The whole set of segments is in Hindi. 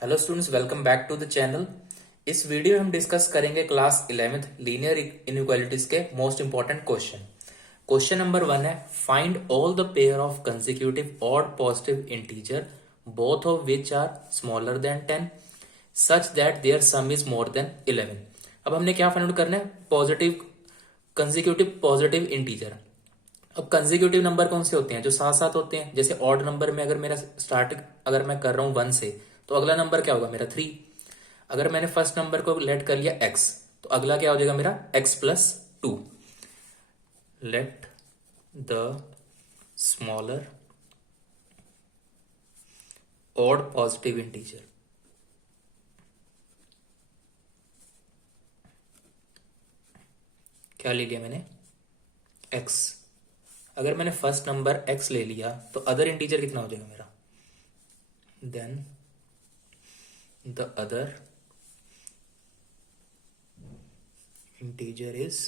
Hello students, welcome back to the channel. इस वीडियो में हम डिस्कस करेंगे क्लास 11th लीनियर इनइक्वालिटीज के most important question. Question number 1 है, find all the pair of consecutive odd positive integer both of which are smaller than 10 such that their sum is more than 11। अब हमने क्या फाइंड आउट करना है? Positive consecutive positive integer. अब कंसेक्यूटिव नंबर कौन से होते हैं? जो साथ साथ होते हैं। जैसे ऑड नंबर में अगर मेरा स्टार्ट अगर मैं कर रहा हूं 1 से, तो अगला नंबर क्या होगा मेरा 3। अगर मैंने फर्स्ट नंबर को लेट कर लिया x, तो अगला क्या हो जाएगा मेरा x+2। Let the smaller odd positive integer क्या ले लिया मैंने? x। अगर मैंने फर्स्ट नंबर x ले लिया तो अदर इंटीजर कितना हो जाएगा मेरा? Then the other integer is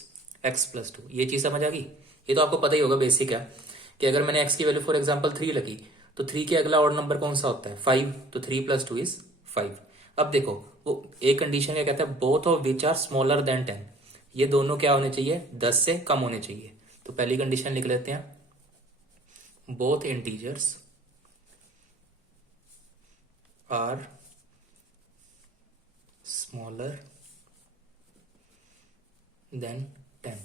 x+2। ये चीज समझ आ गई? ये तो आपको पता ही होगा, बेसिक है कि अगर मैंने x की वैल्यू फॉर एग्जांपल 3 लगी तो 3 के अगला ऑड नंबर कौन सा होता है? 5। तो 3+2 इज 5। अब देखो, वो एक कंडीशन क्या कहता है? Both of which are smaller than 10। ये दोनों क्या होने चाहिए? 10 से कम होने चाहिए। तो पहली कंडीशन लिख लेते हैं, both integers are smaller than 10।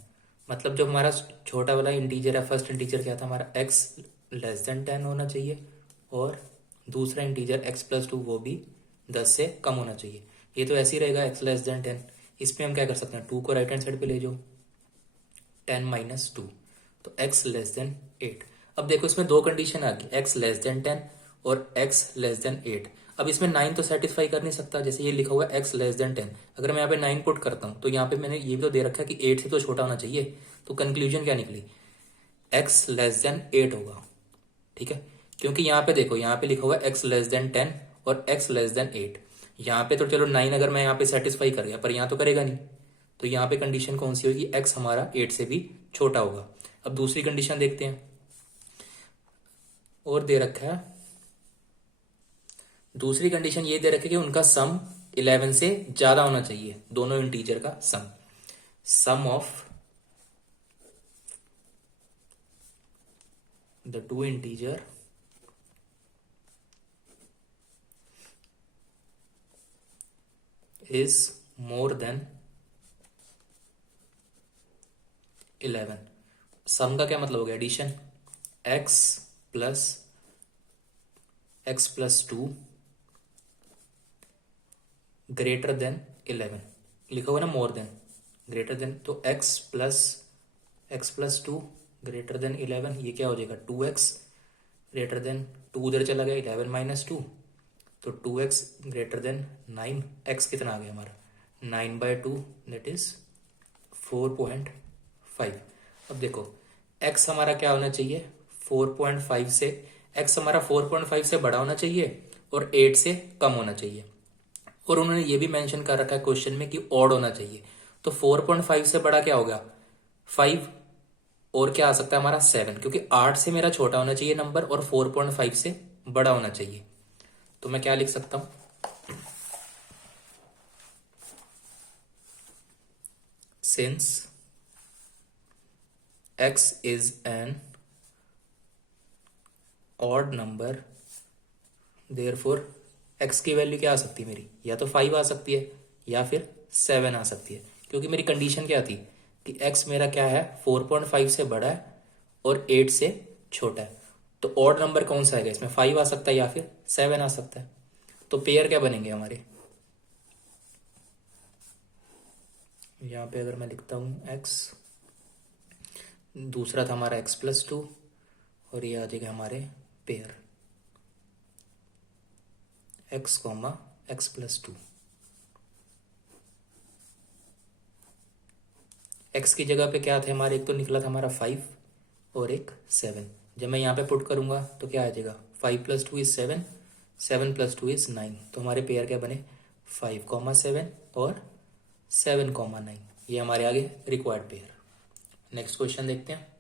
मतलब जो हमारा छोटा वाला इंटीजर है, फर्स्ट इंटीजर क्या था हमारा? x<10 होना चाहिए, और दूसरा इंटीजर x+2 वो भी 10 से कम होना चाहिए। ये तो ऐसे ही रहेगा x<10। इसमें हम क्या कर सकते हैं? 2 को राइट हैंड साइड पे ले जाओ, 10 - 2, तो x<8। अब देखो, इसमें दो कंडीशन आ गई, x<10 और x<8। अब इसमें 9 तो सेटिस्फाई कर नहीं सकता। जैसे ये लिखा हुआ है x<10, अगर मैं यहाँ पे 9 पुट करता हूँ तो यहाँ पे मैंने ये भी तो दे रखा है कि 8 से तो छोटा होना चाहिए। तो कंक्लूजन क्या निकली? x<8 होगा। ठीक है, क्योंकि यहाँ पे देखो, यहाँ पे लिखा हुआ है x 10 और x 8। यहाँ पे तो चलो 9 अगर मैं यहाँ पे सेटिस्फाई कर गया, पर यहाँ तो करेगा नहीं। तो यहाँ पे कंडीशन कौन सी होगी? x हमारा 8 से भी छोटा होगा। अब दूसरी कंडीशन देखते हैं, और दे रखा है, दूसरी कंडीशन ये दे रखी है कि उनका सम 11 से ज्यादा होना चाहिए, दोनों इंटीजर का sum of the two integer is more than 11। Sum का क्या मतलब हो गया? एडिशन। x+2 ग्रेटर देन 11 लिखा हुआ ना, मोर देन ग्रेटर देन, तो x+2 ग्रेटर देन 11, ये क्या हो जाएगा? 2x ग्रेटर देन 2 उधर चला गया, 11 - 2, तो 2x ग्रेटर देन 9। x कितना आ गया हमारा? 9/2, दैट इज 4.5। अब देखो, x हमारा क्या होना चाहिए? 4.5 से, x हमारा 4.5 से बड़ा होना चाहिए और 8 से कम होना चाहिए। और उन्होंने ये भी मेंशन कर रखा है क्वेश्चन में कि ऑड होना चाहिए। तो 4.5 से बड़ा क्या होगा? 5। और क्या आ सकता है हमारा? 7, क्योंकि 8 से मेरा छोटा होना चाहिए नंबर और 4.5 से बड़ा होना चाहिए। तो मैं क्या लिख सकता हूं? Since x is an odd number, therefore x की वैल्यू क्या आ सकती है मेरी? या तो 5 आ सकती है या फिर 7 आ सकती है, क्योंकि मेरी कंडीशन क्या थी कि x मेरा क्या है? 4.5 से बड़ा है और 8 से छोटा है। तो ऑड नंबर कौन सा आएगा इसमें? 5 आ सकता है या फिर 7 आ सकता है। तो पेयर क्या बनेंगे हमारे? यहाँ पे अगर मैं लिखता हूं x, दूसरा था हमारा x+2, और ये आ जाएगा हमारे पेयर x, x+2। x की जगह पे क्या थे हमारे? एक तो निकला था हमारा 5 और एक 7। जब मैं यहाँ पे पुट करूंगा तो क्या आ जाएगा? 5+2 इज 7, 7+2 इज 9। तो हमारे पेयर क्या बने? 5,7 और 7,9। ये हमारे आगे रिक्वायर्ड पेयर। नेक्स्ट क्वेश्चन देखते हैं।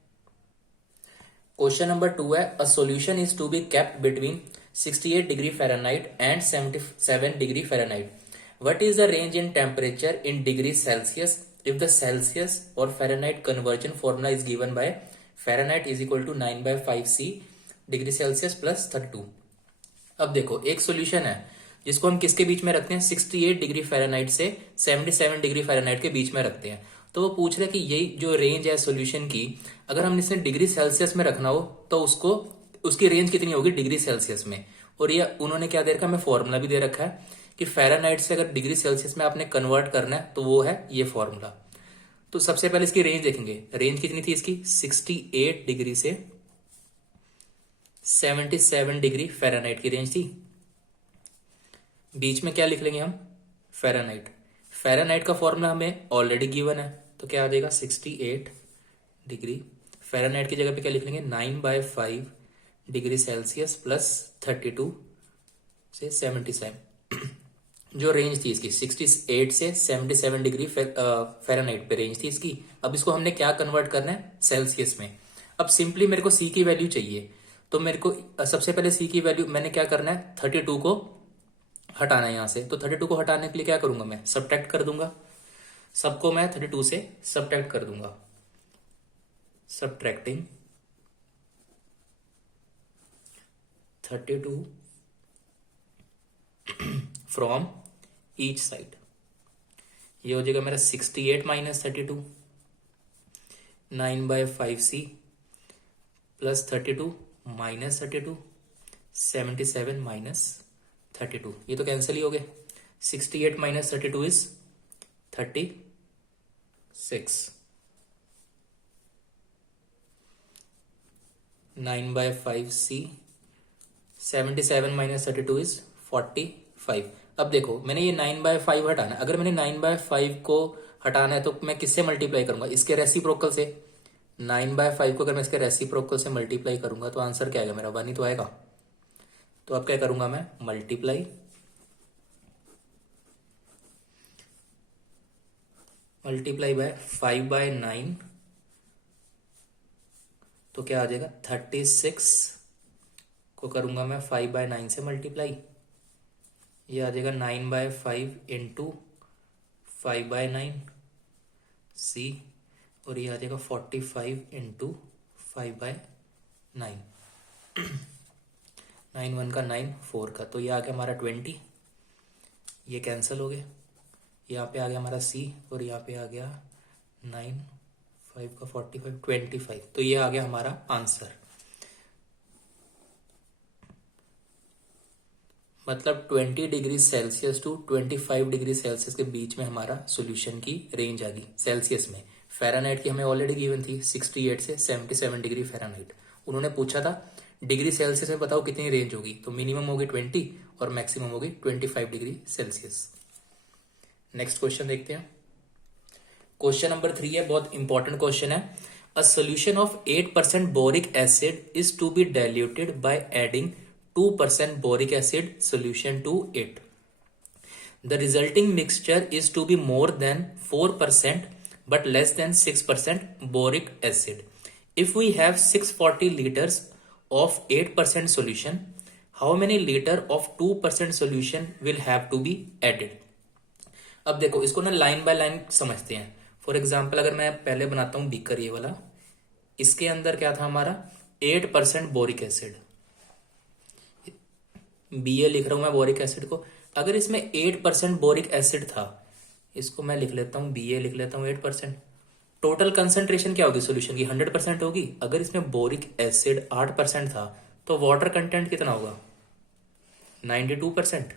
क्वेश्चन नंबर 2 है, a solution is to be kept between 68 degree Fahrenheit and 77 degree Fahrenheit. What is the range in temperature in degrees Celsius if the Celsius or Fahrenheit conversion formula is given by Fahrenheit is equal to 9/5C degree Celsius plus 32। अब देखो एक सोल्यूशन है जिसको हम किसके बीच में रखते हैं, 68 डिग्री फ़ारेनहाइट से 77 डिग्री फ़ारेनहाइट के बीच में रखते हैं। तो वो पूछ रहे कि यही जो रेंज है सोल्यूशन की, अगर हम इसे डिग्री सेल्सियस में रखना हो तो उसको उसकी रेंज कितनी होगी डिग्री सेल्सियस में। और ये उन्होंने क्या दे रखा है, हमें फॉर्मूला भी दे रखा है कि फ़ारेनहाइट से अगर डिग्री सेल्सियस में आपने कन्वर्ट करना है तो वो है ये फॉर्मूला। तो सबसे पहले इसकी रेंज देखेंगे, रेंज कितनी थी इसकी, 68 डिग्री से 77 डिग्री फ़ारेनहाइट की रेंज थी। बीच में क्या लिख लेंगे हम, फ़ारेनहाइट। फ़ारेनहाइट का फॉर्मूला हमें ऑलरेडी गिवन है, तो क्या आ जाएगा 68 डिग्री फ़ारेनहाइट की जगह पे क्या लिख लेंगे 9/5 डिग्री सेल्सियस प्लस 32 से 77। जो रेंज थी इसकी 68 से 77 डिग्री फ़ारेनहाइट पे रेंज थी इसकी। अब इसको हमने क्या कन्वर्ट करना है, सेल्सियस में। अब सिंपली मेरे को सी की वैल्यू चाहिए, तो मेरे को सबसे पहले सी की वैल्यू मैंने क्या करना है, 32 को हटाना है यहां से। तो 32 को हटाने के लिए क्या करूंगा, मैं सब्ट्रैक्ट कर दूंगा, सबको मैं 32 से सब्ट्रैक्ट कर दूंगा। सब्ट्रैक्टिंग 32 फ्रॉम ईच साइड, ये हो जाएगा मेरा 68 minus 32, 9/5C plus 32 minus 32, 77 minus 32, ये तो कैंसिल ही हो गए। 68 minus 32 is 36, 9/5C 77 minus 32 is 45। अब देखो मैंने ये 9/5 हटाना है, अगर मैंने 9/5 को हटाना है तो मैं किससे मल्टीप्लाई करूंगा, इसके रेसिप्रोकल से। 9/5 को अगर मैं इसके रेसिप्रोकल से मल्टीप्लाई करूंगा तो आंसर क्या आएगा मेरा, 1 ही तो आएगा। तो अब क्या करूंगा मैं, मल्टीप्लाई बाय 5/9, तो क्या आ जाएगा 36 को करूंगा मैं 5/9 से मल्टीप्लाई, ये आ जाएगा 9/5 इंटू 5/9 C, और ये आ जाएगा 45 इंटू 5/9, 9 1 का 9 4 का, तो ये आ गया हमारा 20, ये कैंसिल हो गया। यहाँ पे आ गया हमारा C और यहाँ पे आ गया 9 5 का 45 25, तो ये आ गया हमारा आंसर। मतलब 20 degree Celsius to 25 degree Celsius के बीच में हमारा सॉल्यूशन की रेंज आ गई सेल्सियस में। फ़ारेनहाइट की हमें ऑलरेडी गिवन थी 68 से 77 डिग्री फ़ारेनहाइट। उन्होंने पूछा था डिग्री सेल्सियस में बताओ कितनी रेंज होगी, तो मिनिमम होगी 20 और मैक्सिमम होगी 25 डिग्री सेल्सियस। नेक्स्ट क्वेश्चन देखते हैं। क्वेश्चन नंबर 3 है, बहुत इंपॉर्टेंट क्वेश्चन है। A solution of 8% boric acid is to be diluted by adding 2% boric acid solution to it. The resulting mixture is to be more than 4% but less than 6% boric acid. If we have 640 liters of 8% solution, how many liter of 2% solution will have to be added? अब देखो इसको ना लाइन बाय लाइन समझते हैं। फॉर एग्जाम्पल अगर मैं पहले बनाता हूं बीकर ये वाला, इसके अंदर क्या था हमारा 8% बोरिक एसिड, BA लिख रहा हूं मैं बोरिक एसिड को। अगर इसमें 8% बोरिक एसिड था, इसको मैं लिख लेता हूं BA लिख लेता हूं 8%। टोटल कंसंट्रेशन क्या होगी सोल्यूशन की, 100% होगी। अगर इसमें बोरिक एसिड 8% था तो वाटर कंटेंट कितना होगा, 92%।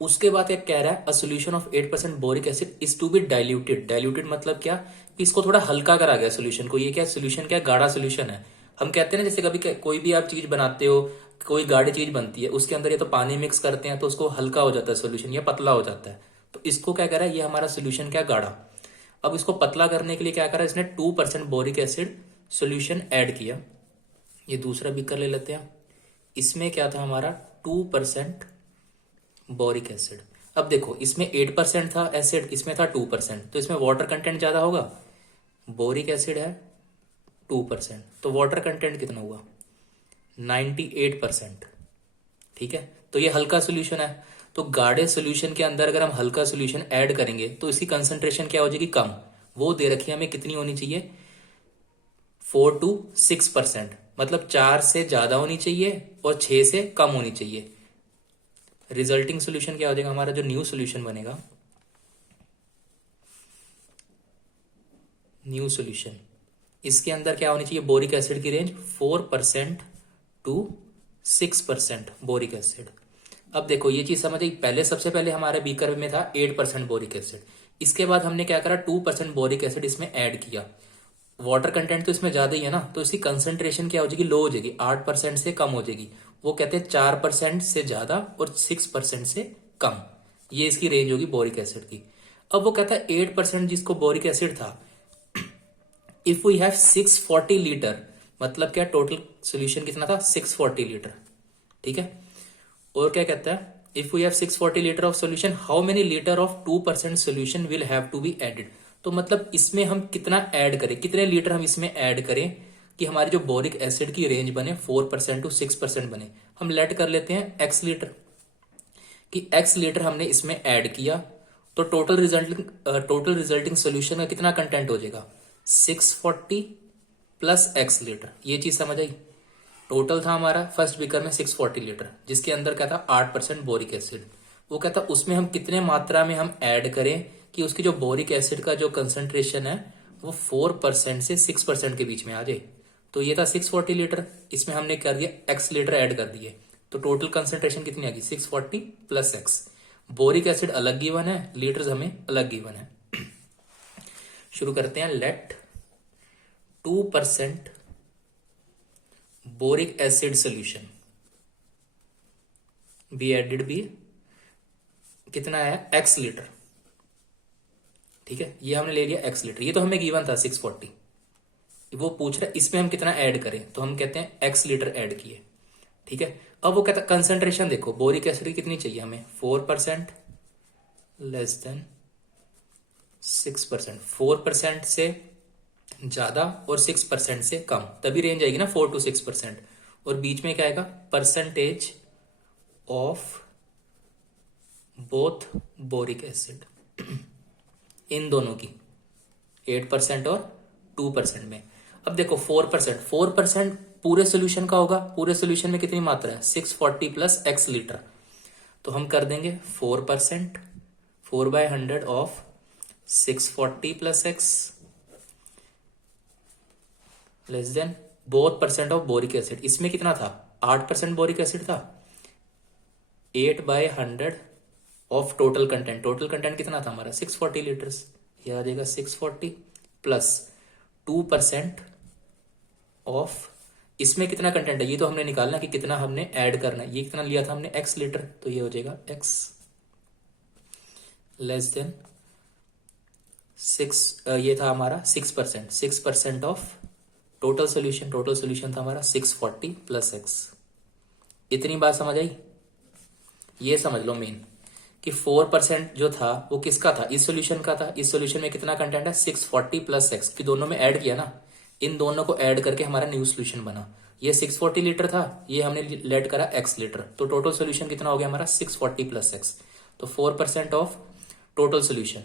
उसके बाद एक कह रहा है a solution of 8% boric acid is to be diluted. Diluted मतलब क्या, इसको थोड़ा हल्का करा गया सोल्यूशन को। ये क्या सोल्यूशन, क्या गाढ़ा सोल्यूशन है। हम कहते हैं ना जैसे कभी कोई भी आप चीज बनाते हो, कोई गाढ़ी चीज बनती है, उसके अंदर ये तो पानी मिक्स करते हैं तो उसको हल्का हो जाता है सोल्यूशन, या पतला हो जाता है। तो इसको क्या कह रहा है, ये हमारा सोल्यूशन क्या गाढ़ा। अब इसको पतला करने के लिए क्या करा, इसने 2% बोरिक एसिड सोल्यूशन ऐड किया। ये दूसरा बीकर ले लेते हैं, इसमें क्या था हमारा 2% बोरिक एसिड। अब देखो इसमें 8% था एसिड, इसमें था 2%, तो इसमें वाटर कंटेंट ज्यादा होगा। बोरिक एसिड है 2%, तो वाटर कंटेंट कितना हुआ 98%। ठीक है, तो ये हल्का सोल्यूशन है। तो गाढ़े सोल्यूशन के अंदर अगर हम हल्का सोल्यूशन ऐड करेंगे तो इसकी कंसंट्रेशन क्या हो जाएगी, कम। वो दे रखी है हमें, कितनी होनी चाहिए, 4 to 6%, मतलब 4 से ज्यादा होनी चाहिए और 6 से कम होनी चाहिए। रिजल्टिंग सोल्यूशन क्या हो जाएगा हमारा, जो न्यू सोल्यूशन बनेगा, न्यू सोल्यूशन, इसके अंदर क्या होनी चाहिए, बोरिक एसिड की रेंज 4% to 6% बोरिक एसिड। अब देखो ये चीज समझ आई, पहले सबसे पहले हमारे बीकर में था 8% बोरिक एसिड, इसके बाद हमने क्या करा, 2% बोरिक एसिड इसमें ऐड किया। वाटर कंटेंट तो इसमें ज्यादा ही है ना, तो इसकी कंसंट्रेशन क्या हो जाएगी, लो हो जाएगी, 8% से कम हो जाएगी। वो कहते हैं 4% से ज्यादा और 6% से कम, ये इसकी रेंज होगी बोरिक एसिड की। अब वो कहता है 8% जिसको बोरिक एसिड था, इफ वी हैव 640 लीटर, मतलब क्या, टोटल सोल्यूशन कितना था, 640 लीटर, ठीक है। और क्या कहता है, if we have 640 litre of solution, how many litre of 2% solution will have to be added. तो मतलब इसमें हम कितना ऐड करें, कितने लीटर हम इसमें ऐड करें कि हमारी जो बोरिक एसिड की रेंज बने 4% to 6% बने। हम लेट कर लेते हैं एक्स लीटर, कि एक्स लीटर हमने इसमें ऐड किया, तो टोटल रिजल्टिंग सोल्यूशन का कितना कंटेंट हो जाएगा, 640 प्लस एक्स लीटर। ये चीज समझ आई। टोटल था हमारा फर्स्ट बीकर में 640 लीटर, जिसके अंदर क्या था, 8% बोरिक एसिड। वो कहता उसमें हम कितने मात्रा में हम ऐड करें कि उसकी जो बोरिक एसिड का जो कंसंट्रेशन है वो 4% से 6% के बीच में आ जाए। तो ये था 640 लीटर, इसमें हमने कर दिया एक्स लीटर ऐड कर दिए, तो टोटल कंसंट्रेशन कितनी आ गई, 640 प्लस एक्स। बोरिक एसिड अलग गिवन है, लीटर्स हमें अलग गिवन है। शुरू करते हैं। Let 2% boric acid solution be added, be कितना है, एक्स लीटर, ठीक है। ये हमने ले लिया एक्स लीटर, ये तो हमें गिवन था 640। वो पूछ रहा है इसमें हम कितना ऐड करें, तो हम कहते हैं एक्स लीटर ऐड किए, ठीक है। अब वो कहता है कंसंट्रेशन देखो, बोरिक एसिड की कितनी चाहिए हमें, 4% लेस देन 6%, 4% से ज्यादा और 6% से कम, तभी रेंज आएगी ना 4 to 6%। और बीच में क्या आएगा, percentage of both boric acid, इन दोनों की 8% और 2% में। अब देखो 4% पूरे सोल्यूशन का होगा, पूरे सोल्यूशन में कितनी मात्रा है, 640 प्लस एक्स लीटर। तो हम कर देंगे 4%, 4/100 of 640 plus x less than both percent of boric acid. इसमें कितना था, 8% बोरिक एसिड था, 8/100 of total content. Total content कितना था हमारा, 640 लीटर्स, ये आ जाएगा 640 प्लस 2% ऑफ, इसमें कितना कंटेंट है ये तो हमने निकालना कि कितना हमने ऐड करना है। ये कितना लिया था हमने, एक्स लीटर, तो ये हो जाएगा एक्स लेस देन 6, ये था हमारा 6% of total solution. Total solution था हमारा 640 प्लस एक्स। इतनी बात समझ आई। ये समझ लो मेन कि 4% जो था वो किसका था, इस सोल्यूशन का था। इस सोल्यूशन में कितना कंटेंट है, 640 प्लस एक्स, कि दोनों में ऐड किया ना, इन दोनों को ऐड करके हमारा न्यू सोल्यूशन बना। ये 640 लीटर था, ये हमने लेट करा एक्स लीटर, तो टोटल सोल्यूशन कितना हो गया हमारा, 640 प्लस एक्स। तो 4% of total solution,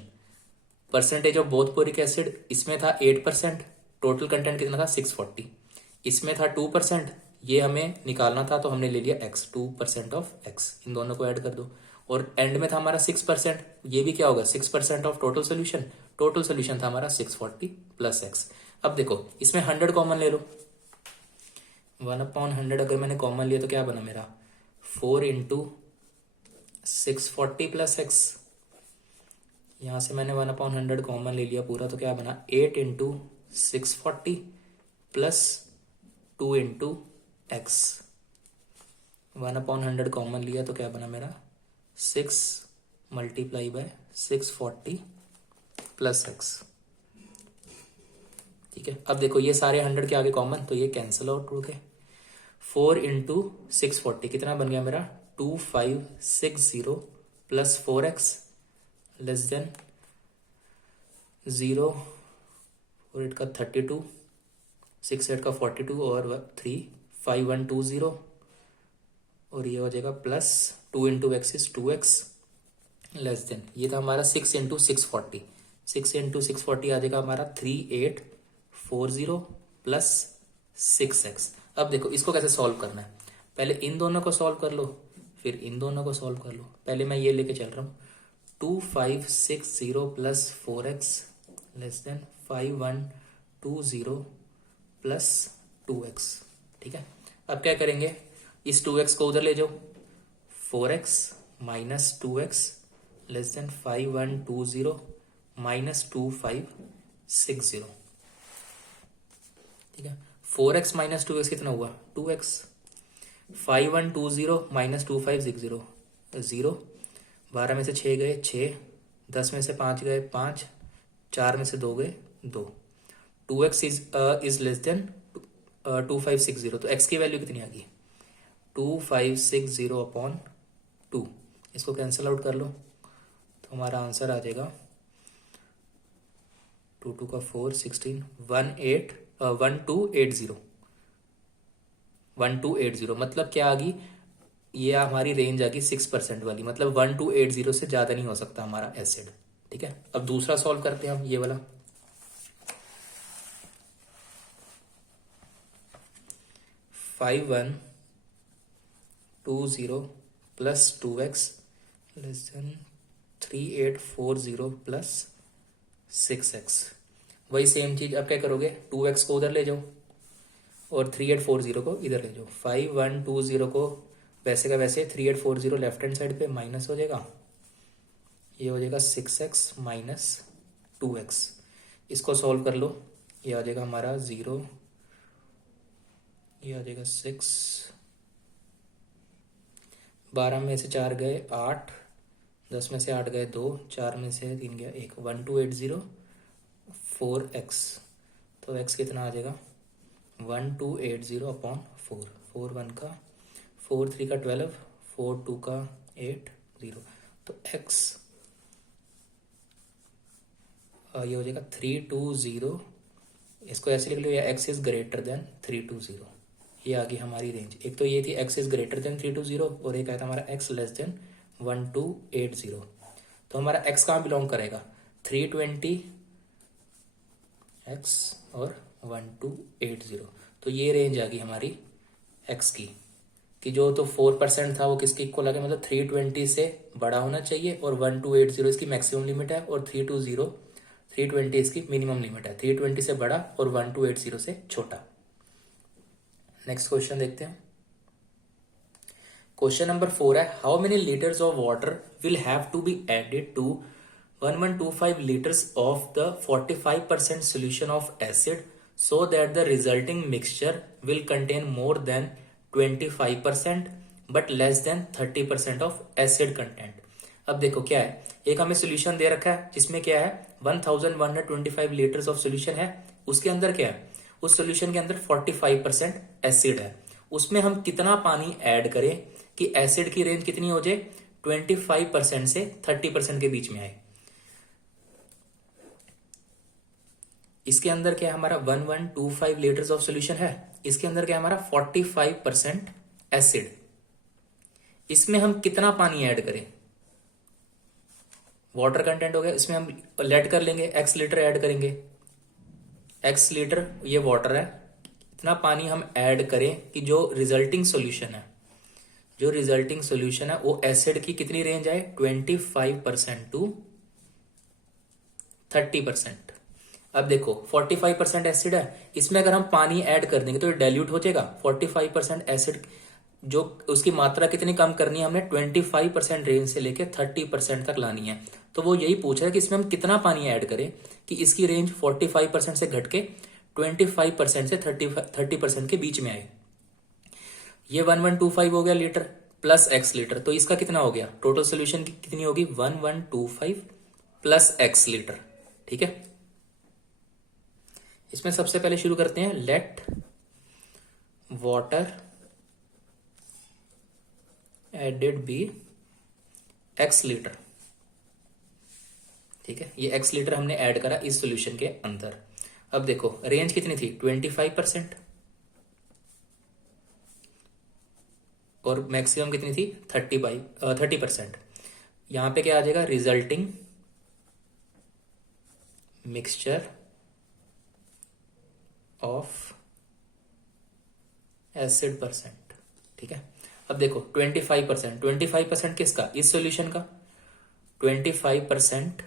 percentage of both boric acid, इसमें था 8%, टोटल कंटेंट कितना था 640, इसमें था 2%, ये हमें निकालना था तो हमने ले लिया एक्स, 2% ऑफ एक्स, इन दोनों को ऐड कर दो। और एंड में था हमारा 6%, ये भी क्या होगा 6% of total solution. Total solution था हमारा 640 प्लस एक्स। अब देखो इसमें 100 कॉमन ले लो, 1/100 अगर मैंने कॉमन लिया तो क्या बना मेरा, 4 इंटू 640 प्लस एक्स। यहां से मैंने 1/100 कॉमन ले लिया पूरा, तो क्या बना 8 into 640 plus 2 into x. 1/100 common लिया तो क्या बना मेरा 6 मल्टीप्लाई बाय 640 प्लस एक्स, ठीक है। अब देखो ये सारे 100 के आगे कॉमन, तो ये कैंसिल आउट हो गए। 4 इंटू 640 कितना बन गया मेरा, 2560 प्लस 4x लेस देन 0, 4 8 का 32, 6 8 का 42 और 3 5120, और ये हो जाएगा plus 2 into x is 2x less than, ये था हमारा 6 इंटू 640, 6 इंटू 640 आ जाएगा हमारा 3840 प्लस 6x। अब देखो इसको कैसे सॉल्व करना है, पहले इन दोनों को सॉल्व कर लो, फिर इन दोनों को सॉल्व कर लो। पहले मैं ये लेके चल रहा हूँ, 2560 plus 4x less than 5120 plus 2x। ठीक है, अब क्या करेंगे, इस 2x को उधर ले जाओ, 4x minus 2x less than 5120 minus 2560। ठीक है, 4x माइनस 2x कितना हुआ 2x, 5120 माइनस 2560 0, 12 में से 6 गए 6, 10 में से 5 गए 5, 4 में से 2 गए 2, 2x इज लेस देन 2560, तो x की वैल्यू कितनी आ गई 2560 अपॉन 2, इसको कैंसिल आउट कर लो तो हमारा आंसर आ जाएगा 2 2 का 4 16 1280, मतलब क्या आ गई, ये हमारी रेंज आ गई 6% वाली, मतलब 1280 से ज्यादा नहीं हो सकता हमारा एसिड। ठीक है, अब दूसरा सॉल्व करते हैं हम, ये वाला 5120 plus 2x less than 3840 plus 6x। वही सेम चीज अब क्या करोगे, 2x को उधर ले जाओ और 3840 को इधर ले जाओ। 5120 को वैसे का वैसे, 3840 लेफ्ट हैंड साइड पे माइनस हो जाएगा, ये हो जाएगा 6x माइनस 2x। इसको सॉल्व कर लो, ये आ जाएगा हमारा 0, ये आ जाएगा 6, 12 में से 4 गए 8, 10 में से 8 गए 2, 4 में से 3 गया 1, 1280 4x, तो x कितना आ जाएगा 1280 अपॉन 4, 4 1 का 4 3 का 12, 4 2 का 8 0, तो x ये हो जाएगा 320, इसको ऐसे लिख लो, या x इज ग्रेटर देन 320, ये आ गई हमारी रेंज। एक तो ये थी x इज ग्रेटर देन 320 और एक आया था हमारा x लेस देन 1280, तो हमारा x कहाँ बिलोंग करेगा 320 x और 1280, तो ये रेंज आ गई हमारी x की, कि जो तो 4% था वो किसके इक्वल आ गया, मतलब 320 से बड़ा होना चाहिए और 1280 इसकी मैक्सिमम लिमिट है और 320 इसकी मिनिमम लिमिट है, 320 से बड़ा और 1280 से छोटा। नेक्स्ट क्वेश्चन देखते हैं, क्वेश्चन नंबर 4 है, how many litres of water will have to be added to 1125 liters of the 45% solution of acid so that the resulting mixture will contain more than 25% but less than 30% of acid content। अब देखो क्या है, एक हमें सोल्यूशन दे रखा है जिसमें क्या है 1125 लीटर्स ऑफ सोल्यूशन है, उसके अंदर क्या है, उस सोल्यूशन के अंदर 45% एसिड है, उसमें हम कितना पानी ऐड करें कि एसिड की रेंज कितनी हो जाए 25% से 30% के बीच में आए। इसके अंदर क्या है हमारा 1125 लीटर्स ऑफ सोल्यूशन है, इसके अंदर क्या है हमारा 45% एसिड, इसमें हम कितना पानी ऐड करें, वाटर कंटेंट हो गया, इसमें हम लेट कर लेंगे x लीटर ऐड करेंगे, x लीटर ये वाटर है, इतना पानी हम ऐड करें कि जो रिजल्टिंग सॉल्यूशन है, जो रिजल्टिंग सॉल्यूशन है वो एसिड की कितनी रेंज आए 25% टू 30%। अब देखो 45% एसिड है, इसमें अगर हम पानी ऐड कर देंगे तो ये डाइल्यूट हो जाएगा, 45% एसिड जो उसकी मात्रा कितनी कम करनी है हमने 25% रेंज से लेके 30% तक लानी है, तो वो यही पूछ रहा है कि इसमें हम कितना पानी ऐड करें कि इसकी रेंज 45% से घट के 25% से 30% के बीच में आए। ये 1125 हो गया लीटर प्लस x लीटर, तो इसका कितना हो गया, टोटल सोल्यूशन कितनी होगी 1125 प्लस x लीटर। ठीक है, इसमें सबसे पहले शुरू करते हैं, let water added be x litre. ठीक है, ये x लीटर हमने ऐड करा इस सॉल्यूशन के अंदर। अब देखो रेंज कितनी थी 25%, और मैक्सिमम कितनी थी 30%। यहाँ पे क्या आ जाएगा, resulting mixture of acid percent. ठीक है, अब देखो 25%, 25% किसका, इस सॉल्यूशन का, 25%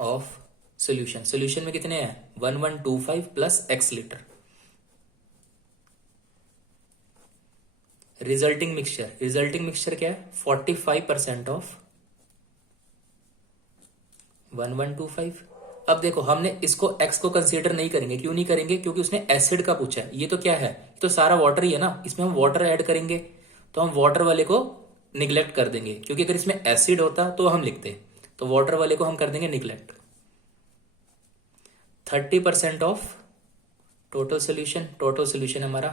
ऑफ सॉल्यूशन। सॉल्यूशन में कितने हैं 1125 plus x litre. Resulting mixture, resulting mixture क्या है 45% ऑफ 1125। अब देखो हमने इसको x को कंसीडर नहीं करेंगे, क्यों नहीं करेंगे, क्योंकि उसने एसिड का पूछा है। ये तो क्या है, ये तो सारा वाटर ही है ना, इसमें हम वाटर ऐड करेंगे तो हम वाटर वाले को निग्लेक्ट कर देंगे, क्योंकि अगर इसमें एसिड होता तो हम लिखते, तो वाटर वाले को हम कर देंगे neglect. 30% of total solution, total solution हमारा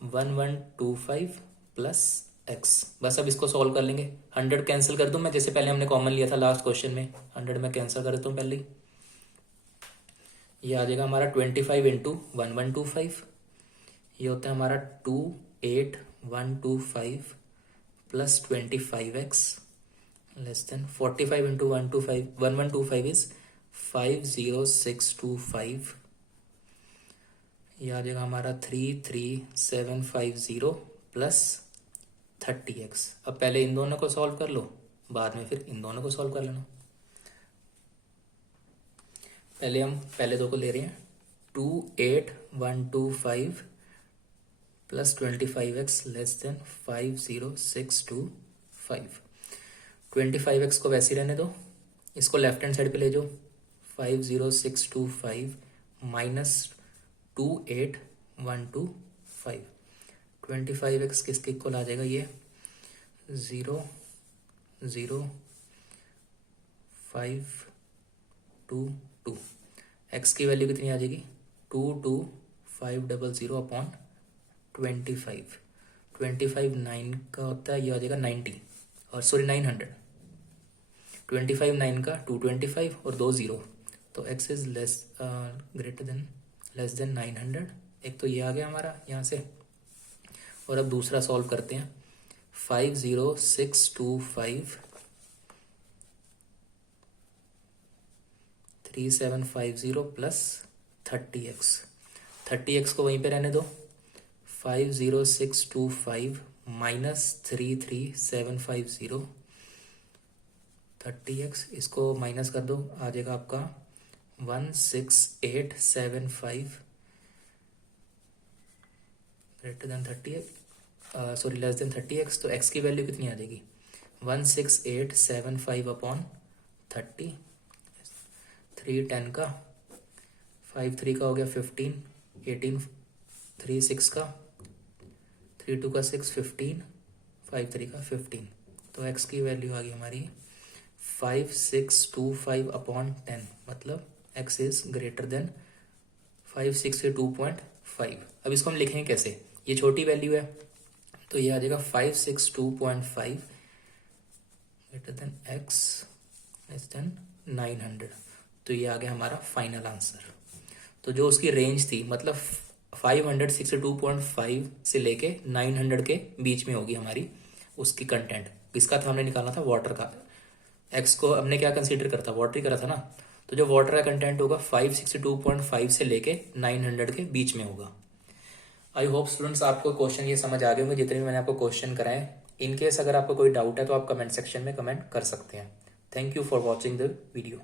1125 प्लस x। बस अब इसको सॉल्व कर लेंगे। 100 कैंसिल कर दूं मैं, जैसे पहले हमने कॉमन लिया था लास्ट क्वेश्चन में, 100 में कैंसिल कर देता हूं पहले ही। ये आ जाएगा हमारा 25 इंटू 1125, ये होता है हमारा 28125 plus 25x less than 45 into 1125 is 50625। ये आ जाएगा हमारा 33750 प्लस 30x। अब पहले इन दोनों को सॉल्व कर लो, बाद में फिर इन दोनों को सॉल्व कर लेना। पहले हम पहले दो को ले रहे हैं, 28125 plus 25x less than 50625। 25x को वैसे ही रहने दो, इसको लेफ्ट हैंड साइड पे ले जाओ, 50625 माइनस 28125। 25x किसके इक्वल आ जाएगा, ये 00522। x की वैल्यू कितनी आ जाएगी 22500 अपॉन 25। 25 9 का होता है, ये आ जाएगा 90 और सॉरी 900। 25 9 का 225 और 2 0, तो x is greater than less than 900। एक तो ये आ गया हमारा यहाँ से, और अब दूसरा सॉल्व करते हैं। 50625 3750 प्लस 30x। 30x को वहीं पे रहने दो, 50625 माइनस 33750 30x, इसको माइनस कर दो, आ जाएगा आपका 16875 greater than 30x, sorry less than 30x। तो x की वैल्यू कितनी आ जाएगी 16875 अपॉन 30। 3 10 का, 5 3 का हो गया 15, 18 3 6 का, 3 2 का 6 15, 5 3 का 15। तो x की वैल्यू आ गई हमारी 5625 अपॉन 10, मतलब x इज ग्रेटर देन 562.5। अब इसको हम लिखेंगे कैसे, ये छोटी वैल्यू है तो ये आ जाएगा 562.5 greater than x less than 900। तो ये आ गया हमारा फाइनल आंसर। तो जो उसकी रेंज थी, मतलब 562.5 से लेके 900 के बीच में होगी हमारी उसकी कंटेंट। इसका था हमने निकालना था वाटर का, x को हमने क्या कंसीडर करा था, वाटर ही करा था ना। तो जो वाटर का कंटेंट होगा 562.5 से लेके 900 के बीच में होगा। आई होप स्टूडेंट्स आपको क्वेश्चन ये समझ आ गए होंगे, जितने भी मैंने आपको क्वेश्चन कराए। इन केस अगर आपको कोई डाउट है तो आप कमेंट सेक्शन में कमेंट कर सकते हैं। Thank you for watching the video.